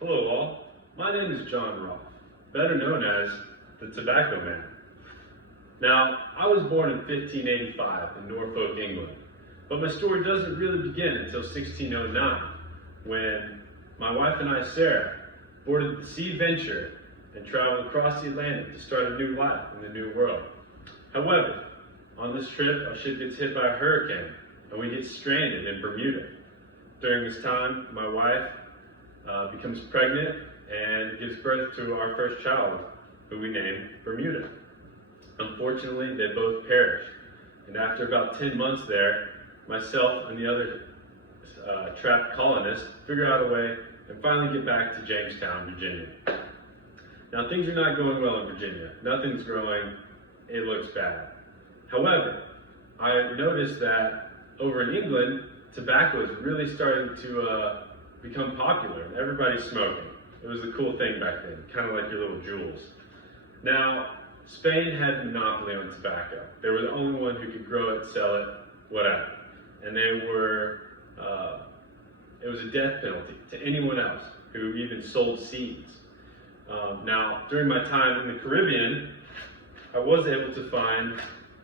Hello all, my name is John Rolfe, better known as the Tobacco Man. Now, I was born in 1585 in Norfolk, England, but my story doesn't really begin until 1609, when my wife and I, Sarah, boarded the Sea Venture and traveled across the Atlantic to start a new life in the New World. However, on this trip, our ship gets hit by a hurricane, and we get stranded in Bermuda. During this time, my wife becomes pregnant and gives birth to our first child, who we named Bermuda. Unfortunately, they both perished, and after about 10 months there, myself and the other trapped colonists figure out a way and finally get back to Jamestown, Virginia. Now, things are not going well in Virginia. Nothing's growing. It looks bad. However, I noticed that over in England, tobacco is really starting to become popular, and everybody's smoking. It was the cool thing back then, kind of like your little jewels. Now, Spain had a monopoly on tobacco. They were the only one who could grow it, sell it, whatever. And they were, it was a death penalty to anyone else who even sold seeds. Now, during my time in the Caribbean, I was able to find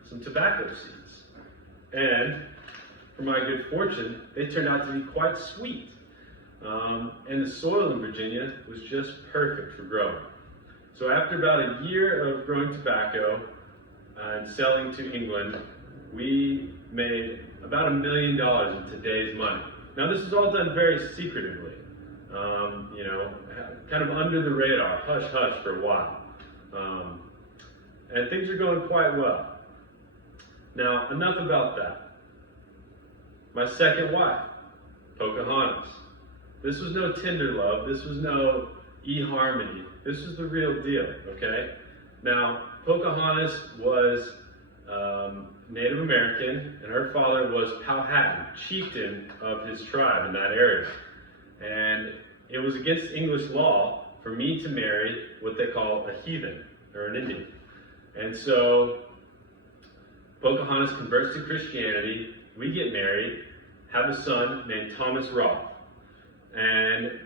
some tobacco seeds. And for my good fortune, they turned out to be quite sweet. And the soil in Virginia was just perfect for growing. So after about a year of growing tobacco and selling to England, we made about $1 million in today's money. Now this is all done very secretively, kind of under the radar, hush hush for a while. And things are going quite well. Now, enough about that. My second wife, Pocahontas. This was no Tinder love, this was no eHarmony, this was the real deal, okay? Now, Pocahontas was Native American, and her father was Powhatan, chieftain of his tribe in that area. And it was against English law for me to marry what they call a heathen, or an Indian. And so, Pocahontas converts to Christianity, we get married, have a son named Thomas Rolfe. And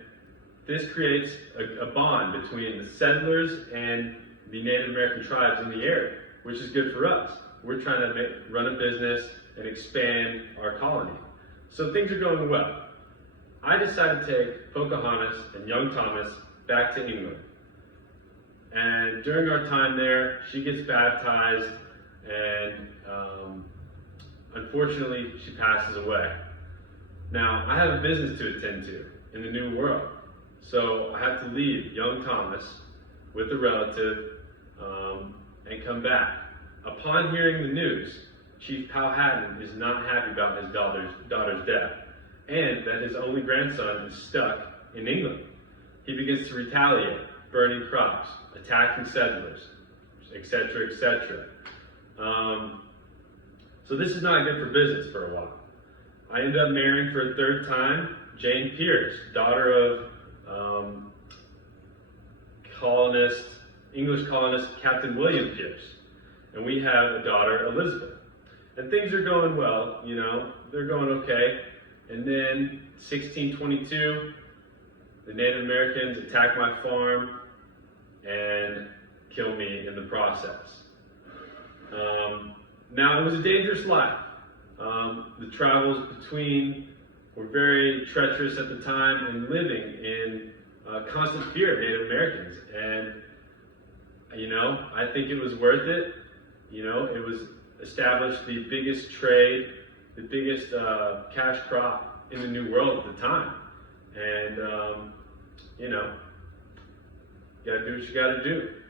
this creates a bond between the settlers and the Native American tribes in the area, which is good for us. We're trying to run a business and expand our colony. So things are going well. I decided to take Pocahontas and young Thomas back to England. And during our time there, she gets baptized, and unfortunately, she passes away. Now, I have a business to attend to in the New World, so I have to leave young Thomas with a relative and come back. Upon hearing the news, Chief Powhatan is not happy about his daughter's death, and that his only grandson is stuck in England. He begins to retaliate, burning crops, attacking settlers, etc., etc. So this is not good for business for a while. I ended up marrying for a third time Jane Pierce, daughter of English colonist Captain William Pierce. And we have a daughter, Elizabeth. And things are going well, they're going okay. And then 1622, the Native Americans attack my farm and kill me in the process. Now, it was a dangerous life. The travels between were very treacherous at the time, and living in constant fear of Native Americans. And, I think it was worth it. It was established the biggest trade, the biggest cash crop in the New World at the time. And, you gotta do what you gotta do.